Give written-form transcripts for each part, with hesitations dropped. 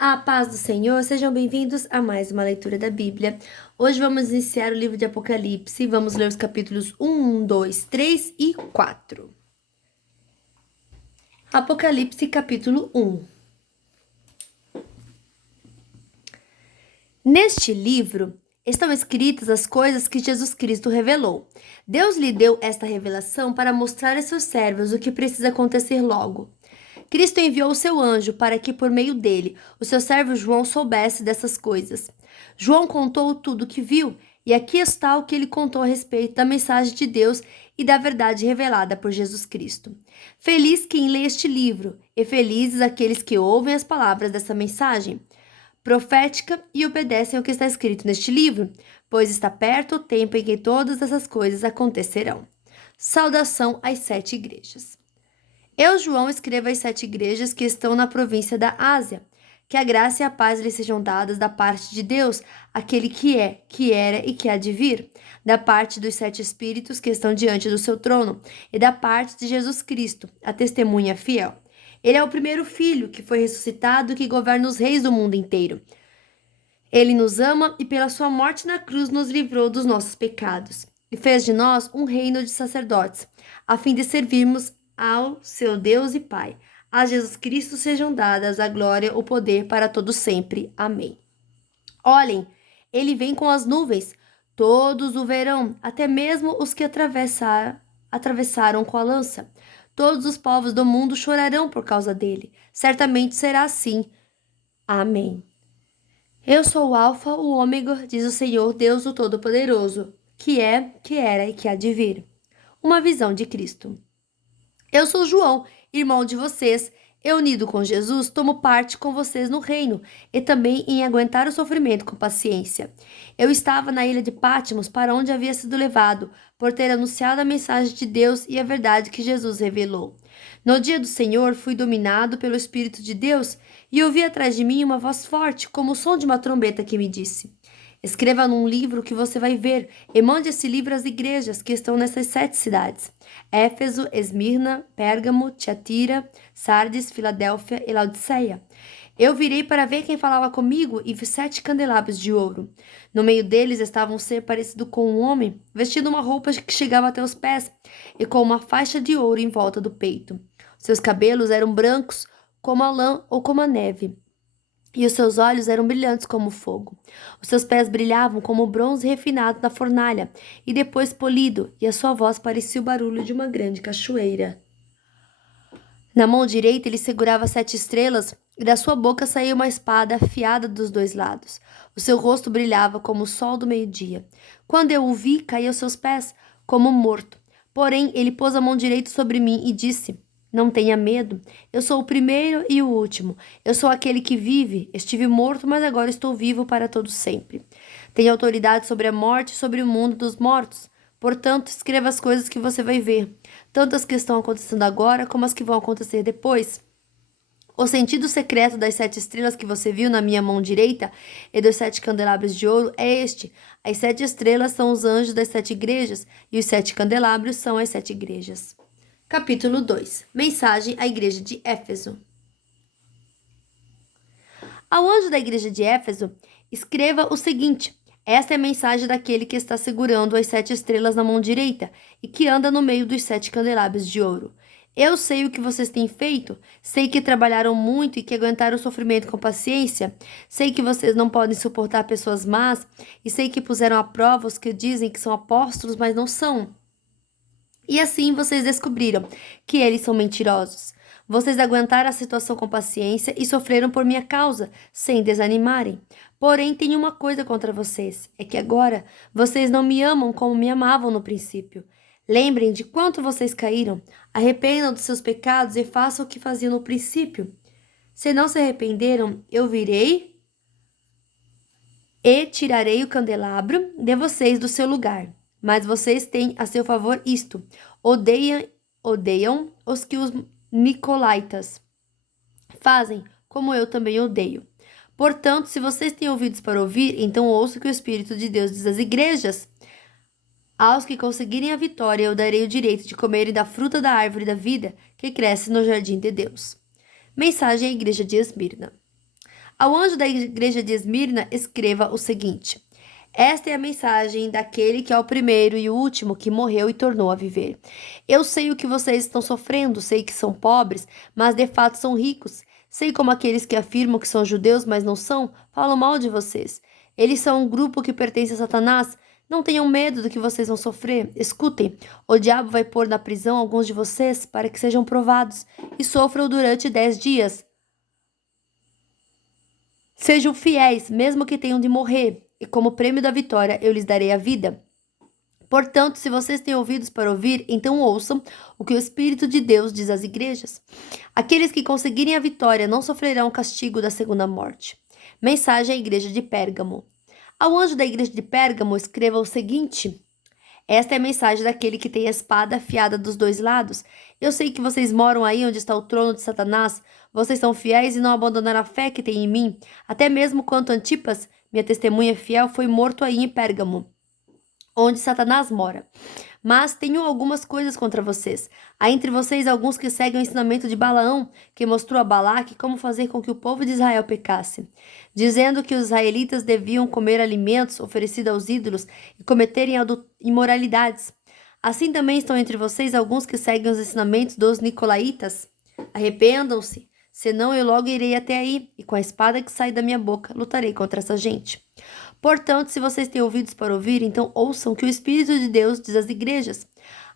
A paz do Senhor, sejam bem-vindos a mais uma leitura da Bíblia. Hoje vamos iniciar o livro de Apocalipse. Vamos ler os capítulos 1, 2, 3 e 4. Apocalipse, capítulo 1. Neste livro estão escritas as coisas que Jesus Cristo revelou. Deus lhe deu esta revelação para mostrar a seus servos o que precisa acontecer logo. Cristo enviou o seu anjo para que, por meio dele, o seu servo João soubesse dessas coisas. João contou tudo o que viu, e aqui está o que ele contou a respeito da mensagem de Deus e da verdade revelada por Jesus Cristo. Feliz quem lê este livro, e felizes aqueles que ouvem as palavras dessa mensagem profética e obedecem ao que está escrito neste livro, pois está perto o tempo em que todas essas coisas acontecerão. Saudação às 7 igrejas. Eu, João, escrevo às 7 igrejas que estão na província da Ásia. Que a graça e a paz lhes sejam dadas da parte de Deus, aquele que é, que era e que há de vir, da parte dos 7 espíritos que estão diante do seu trono, e da parte de Jesus Cristo, a testemunha fiel. Ele é o primeiro filho que foi ressuscitado e que governa os reis do mundo inteiro. Ele nos ama e pela sua morte na cruz nos livrou dos nossos pecados e fez de nós um reino de sacerdotes, a fim de servirmos ao seu Deus e Pai. A Jesus Cristo sejam dadas a glória, o poder para todo sempre. Amém. Olhem, ele vem com as nuvens. Todos o verão, até mesmo os que atravessaram com a lança. Todos os povos do mundo chorarão por causa dele. Certamente será assim. Amém. Eu sou o Alfa, o Ômega, diz o Senhor, Deus o Todo-Poderoso, que é, que era e que há de vir. Uma visão de Cristo. Eu sou João, irmão de vocês. Eu, unido com Jesus, tomo parte com vocês no reino e também em aguentar o sofrimento com paciência. Eu estava na ilha de Patmos, para onde havia sido levado, por ter anunciado a mensagem de Deus e a verdade que Jesus revelou. No dia do Senhor, fui dominado pelo Espírito de Deus e ouvi atrás de mim uma voz forte, como o som de uma trombeta, que me disse: Escreva num livro que você vai ver e mande esse livro às igrejas que estão nessas 7 cidades: Éfeso, Esmirna, Pérgamo, Tiatira, Sardes, Filadélfia e Laodiceia. Eu virei para ver quem falava comigo e vi 7 candelabros de ouro. No meio deles estava um ser parecido com um homem, vestindo uma roupa que chegava até os pés e com uma faixa de ouro em volta do peito. Seus cabelos eram brancos como a lã ou como a neve, e os seus olhos eram brilhantes como fogo. Os seus pés brilhavam como bronze refinado na fornalha e depois polido, e a sua voz parecia o barulho de uma grande cachoeira. Na mão direita ele segurava 7 estrelas, e da sua boca saía uma espada afiada dos 2 lados. O seu rosto brilhava como o sol do meio-dia. Quando eu o vi, caí aos seus pés, como morto. Porém, ele pôs a mão direita sobre mim e disse: Não tenha medo. Eu sou o primeiro e o último. Eu sou aquele que vive. Estive morto, mas agora estou vivo para todo sempre. Tenho autoridade sobre a morte e sobre o mundo dos mortos. Portanto, escreva as coisas que você vai ver, tanto as que estão acontecendo agora como as que vão acontecer depois. O sentido secreto das 7 estrelas que você viu na minha mão direita e dos 7 candelabros de ouro é este: as 7 estrelas são os anjos das 7 igrejas e os 7 candelabros são as 7 igrejas. Capítulo 2. Mensagem à igreja de Éfeso. Ao anjo da igreja de Éfeso, escreva o seguinte: esta é a mensagem daquele que está segurando as 7 estrelas na mão direita e que anda no meio dos 7 candelabros de ouro. Eu sei o que vocês têm feito, sei que trabalharam muito e que aguentaram o sofrimento com paciência, sei que vocês não podem suportar pessoas más e sei que puseram à prova os que dizem que são apóstolos, mas não são. E assim vocês descobriram que eles são mentirosos. Vocês aguentaram a situação com paciência e sofreram por minha causa, sem desanimarem. Porém, tenho uma coisa contra vocês: é que agora vocês não me amam como me amavam no princípio. Lembrem de quanto vocês caíram, arrependam dos seus pecados e façam o que faziam no princípio. Se não se arrependeram, eu virei e tirarei o candelabro de vocês do seu lugar. Mas vocês têm a seu favor isto: odeiam os que os nicolaítas fazem, como eu também odeio. Portanto, se vocês têm ouvidos para ouvir, então ouçam o que o Espírito de Deus diz às igrejas. Aos que conseguirem a vitória, eu darei o direito de comerem da fruta da árvore da vida que cresce no jardim de Deus. Mensagem à igreja de Esmirna. Ao anjo da igreja de Esmirna, escreva o seguinte: esta é a mensagem daquele que é o primeiro e o último que morreu e tornou a viver. Eu sei o que vocês estão sofrendo, sei que são pobres, mas de fato são ricos. Sei como aqueles que afirmam que são judeus, mas não são, falam mal de vocês. Eles são um grupo que pertence a Satanás. Não tenham medo do que vocês vão sofrer. Escutem, o diabo vai pôr na prisão alguns de vocês para que sejam provados e sofram durante 10 dias. Sejam fiéis, mesmo que tenham de morrer, e como prêmio da vitória eu lhes darei a vida. Portanto, se vocês têm ouvidos para ouvir, então ouçam o que o Espírito de Deus diz às igrejas. Aqueles que conseguirem a vitória não sofrerão o castigo da segunda morte. Mensagem à igreja de Pérgamo. Ao anjo da igreja de Pérgamo, escreva o seguinte: esta é a mensagem daquele que tem a espada afiada dos dois lados. Eu sei que vocês moram aí onde está o trono de Satanás. Vocês são fiéis e não abandonaram a fé que têm em mim. Até mesmo quando Antipas, minha testemunha fiel, foi morto aí em Pérgamo, onde Satanás mora. Mas tenho algumas coisas contra vocês. Há entre vocês alguns que seguem o ensinamento de Balaão, que mostrou a Balaque como fazer com que o povo de Israel pecasse, dizendo que os israelitas deviam comer alimentos oferecidos aos ídolos e cometerem imoralidades. Assim também estão entre vocês alguns que seguem os ensinamentos dos nicolaítas. Arrependam-se, senão eu logo irei até aí, e com a espada que sai da minha boca, lutarei contra essa gente. Portanto, se vocês têm ouvidos para ouvir, então ouçam que o Espírito de Deus diz às igrejas.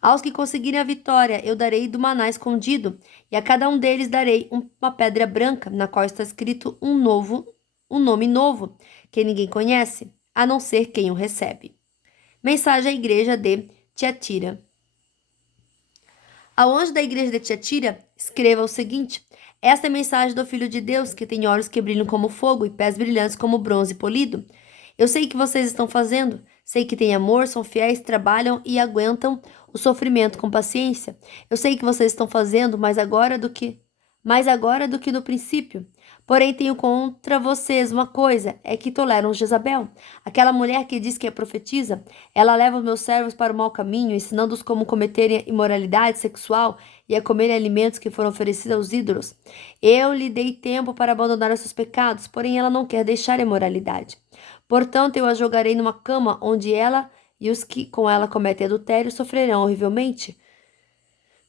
Aos que conseguirem a vitória, eu darei do maná escondido, e a cada um deles darei uma pedra branca, na qual está escrito um nome novo, que ninguém conhece, a não ser quem o recebe. Mensagem à igreja de Tiatira. Ao anjo da igreja de Tiatira, escreva o seguinte: esta é a mensagem do Filho de Deus, que tem olhos que brilham como fogo e pés brilhantes como bronze polido. Eu sei que vocês estão fazendo, sei que têm amor, são fiéis, trabalham e aguentam o sofrimento com paciência. Eu sei que vocês estão fazendo mais agora do que no princípio. Porém, tenho contra vocês uma coisa, é que toleram Jezabel, aquela mulher que diz que é profetisa. Ela leva os meus servos para o mau caminho, ensinando-os como cometerem imoralidade sexual e a comerem alimentos que foram oferecidos aos ídolos. Eu lhe dei tempo para abandonar os seus pecados, porém ela não quer deixar a imoralidade. Portanto, eu a jogarei numa cama onde ela e os que com ela cometem adultério sofrerão horrivelmente.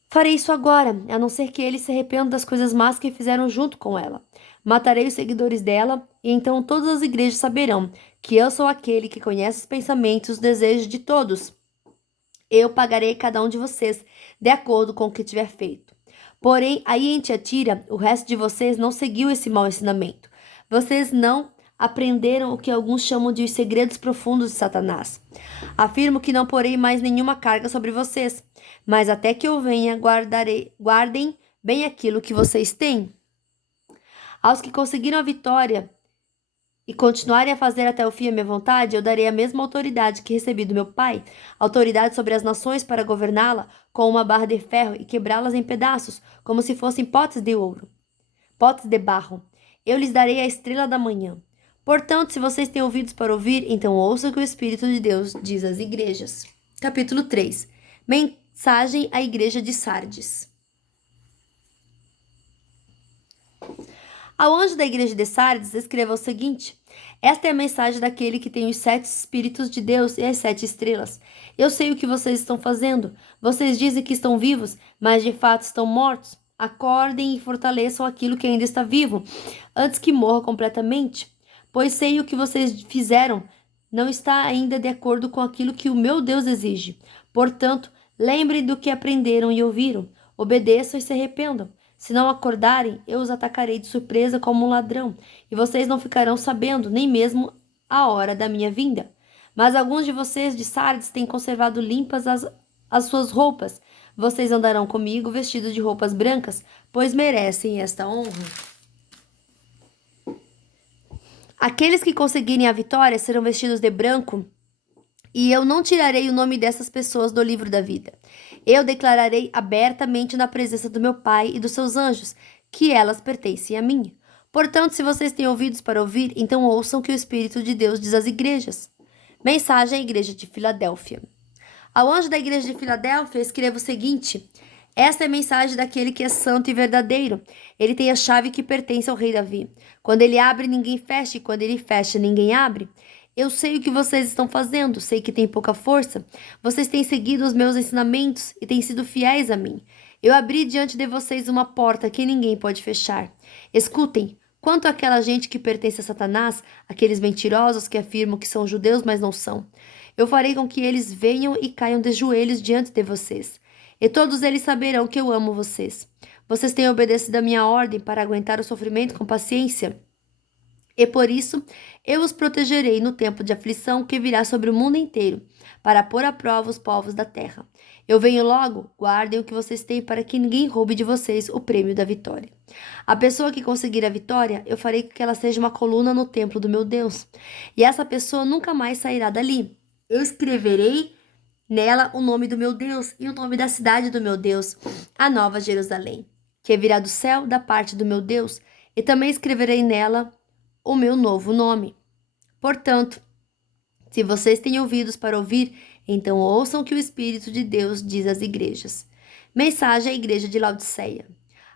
Farei isso agora, a não ser que eles se arrependam das coisas más que fizeram junto com ela. Matarei os seguidores dela, e então todas as igrejas saberão que eu sou aquele que conhece os pensamentos e os desejos de todos. Eu pagarei cada um de vocês, de acordo com o que tiver feito. Porém, aí em Tiatira, o resto de vocês não seguiu esse mau ensinamento. Vocês não aprenderam o que alguns chamam de os segredos profundos de Satanás. Afirmo que não porei mais nenhuma carga sobre vocês, mas até que eu venha, guardem bem aquilo que vocês têm. Aos que conseguiram a vitória e continuarem a fazer até o fim a minha vontade, eu darei a mesma autoridade que recebi do meu Pai, autoridade sobre as nações para governá-la com uma barra de ferro e quebrá-las em pedaços, como se fossem potes de barro. Eu lhes darei a estrela da manhã. Portanto, se vocês têm ouvidos para ouvir, então ouçam o que o Espírito de Deus diz às igrejas. Capítulo 3. Mensagem à igreja de Sardes. Ao anjo da igreja de Sardes, escreva o seguinte: esta é a mensagem daquele que tem os 7 Espíritos de Deus e as 7 estrelas. Eu sei o que vocês estão fazendo. Vocês dizem que estão vivos, mas de fato estão mortos. Acordem e fortaleçam aquilo que ainda está vivo, antes que morra completamente. Pois sei o que vocês fizeram não está ainda de acordo com aquilo que o meu Deus exige. Portanto, lembrem do que aprenderam e ouviram. Obedeçam e se arrependam. Se não acordarem, eu os atacarei de surpresa como um ladrão, e vocês não ficarão sabendo nem mesmo a hora da minha vinda. Mas alguns de vocês de Sardes têm conservado limpas as suas roupas. Vocês andarão comigo vestidos de roupas brancas, pois merecem esta honra. Aqueles que conseguirem a vitória serão vestidos de branco, e eu não tirarei o nome dessas pessoas do livro da vida. Eu declararei abertamente na presença do meu Pai e dos seus anjos que elas pertencem a mim. Portanto, se vocês têm ouvidos para ouvir, então ouçam o que o Espírito de Deus diz às igrejas. Mensagem à igreja de Filadélfia. Ao anjo da igreja de Filadélfia, escreva o seguinte: Esta é a mensagem daquele que é santo e verdadeiro. Ele tem a chave que pertence ao rei Davi. Quando ele abre, ninguém fecha, e quando ele fecha, ninguém abre. Eu sei o que vocês estão fazendo, sei que tem pouca força. Vocês têm seguido os meus ensinamentos e têm sido fiéis a mim. Eu abri diante de vocês uma porta que ninguém pode fechar. Escutem, quanto àquela gente que pertence a Satanás, aqueles mentirosos que afirmam que são judeus, mas não são. Eu farei com que eles venham e caiam de joelhos diante de vocês. E todos eles saberão que eu amo vocês. Vocês têm obedecido a minha ordem para aguentar o sofrimento com paciência. E por isso eu os protegerei no tempo de aflição que virá sobre o mundo inteiro, para pôr à prova os povos da terra. Eu venho logo, guardem o que vocês têm para que ninguém roube de vocês o prêmio da vitória. A pessoa que conseguir a vitória, eu farei com que ela seja uma coluna no templo do meu Deus. E essa pessoa nunca mais sairá dali. Eu escreverei nela o nome do meu Deus e o nome da cidade do meu Deus, a Nova Jerusalém, que virá do céu da parte do meu Deus, e também escreverei nela o meu novo nome. Portanto, se vocês têm ouvidos para ouvir, então ouçam o que o Espírito de Deus diz às igrejas. Mensagem à igreja de Laodiceia.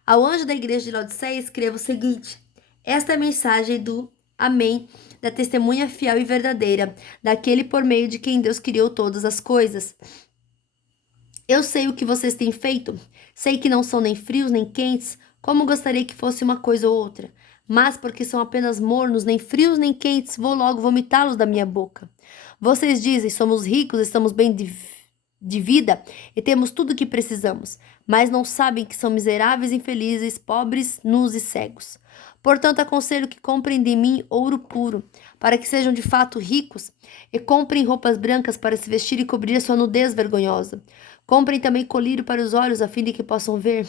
Ao anjo da igreja de Laodiceia escreva o seguinte: esta é a mensagem do Amém, da testemunha fiel e verdadeira, daquele por meio de quem Deus criou todas as coisas. Eu sei o que vocês têm feito, sei que não são nem frios nem quentes, como gostaria que fosse uma coisa ou outra. Mas porque são apenas mornos, nem frios nem quentes, vou logo vomitá-los da minha boca. Vocês dizem, somos ricos, estamos bem de vida e temos tudo o que precisamos, mas não sabem que são miseráveis, infelizes, pobres, nus e cegos. Portanto, aconselho que comprem de mim ouro puro, para que sejam de fato ricos, e comprem roupas brancas para se vestir e cobrir a sua nudez vergonhosa. Comprem também colírio para os olhos, a fim de que possam ver.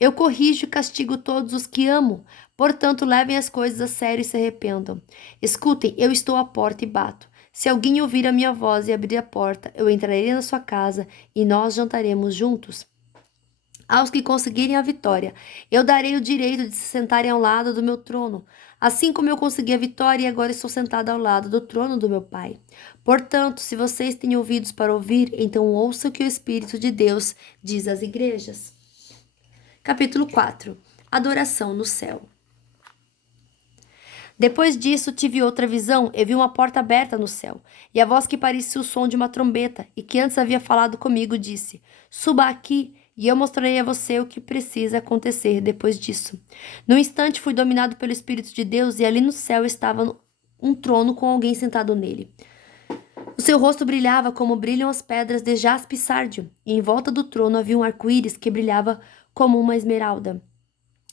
Eu corrijo e castigo todos os que amo, portanto, levem as coisas a sério e se arrependam. Escutem, eu estou à porta e bato. Se alguém ouvir a minha voz e abrir a porta, eu entrarei na sua casa e nós jantaremos juntos. Aos que conseguirem a vitória, eu darei o direito de se sentarem ao lado do meu trono, assim como eu consegui a vitória e agora estou sentada ao lado do trono do meu Pai. Portanto, se vocês têm ouvidos para ouvir, então ouçam o que o Espírito de Deus diz às igrejas. Capítulo 4. Adoração no céu. Depois disso, tive outra visão e vi uma porta aberta no céu, e a voz que parecia o som de uma trombeta, e que antes havia falado comigo, disse: Suba aqui, e eu mostrarei a você o que precisa acontecer depois disso. No instante, fui dominado pelo Espírito de Deus, e ali no céu estava um trono com alguém sentado nele. O seu rosto brilhava como brilham as pedras de jaspe e sárdio, e em volta do trono havia um arco-íris que brilhava como uma esmeralda.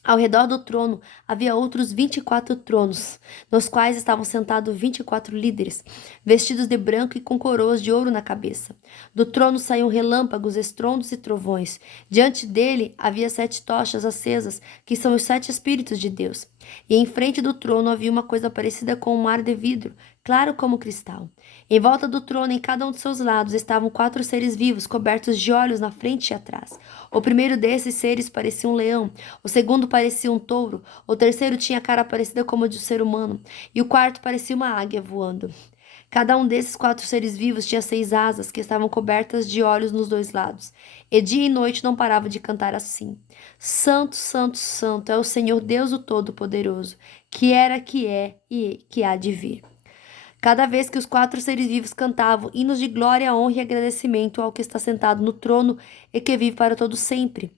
Ao redor do trono havia outros 24 tronos, nos quais estavam sentados 24 líderes, vestidos de branco e com coroas de ouro na cabeça. Do trono saíam relâmpagos, estrondos e trovões. Diante dele havia 7 tochas acesas, que são os 7 Espíritos de Deus. E em frente do trono havia uma coisa parecida com um mar de vidro, claro como cristal. Em volta do trono, em cada um de seus lados, estavam 4 seres vivos, cobertos de olhos na frente e atrás. O primeiro desses seres parecia um leão, o segundo parecia um touro, o terceiro tinha a cara parecida como a de um ser humano, e o quarto parecia uma águia voando. Cada um desses 4 seres vivos tinha 6 asas, que estavam cobertas de olhos nos 2 lados, e dia e noite não parava de cantar assim: Santo, Santo, Santo é o Senhor Deus o Todo-Poderoso, que era, que é e que há de vir. Cada vez que os 4 seres vivos cantavam hinos de glória, honra e agradecimento ao que está sentado no trono e que vive para todo sempre,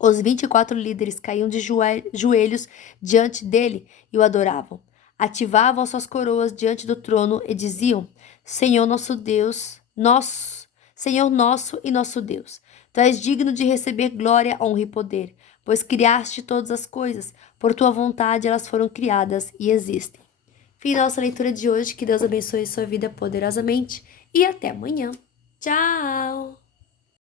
os 24 líderes caíam de joelhos diante dele e o adoravam. Ativavam suas coroas diante do trono e diziam: Senhor nosso Deus, Senhor nosso e nosso Deus, tu és digno de receber glória, honra e poder, pois criaste todas as coisas, por tua vontade elas foram criadas e existem. Fim da nossa leitura de hoje, que Deus abençoe sua vida poderosamente e até amanhã. Tchau!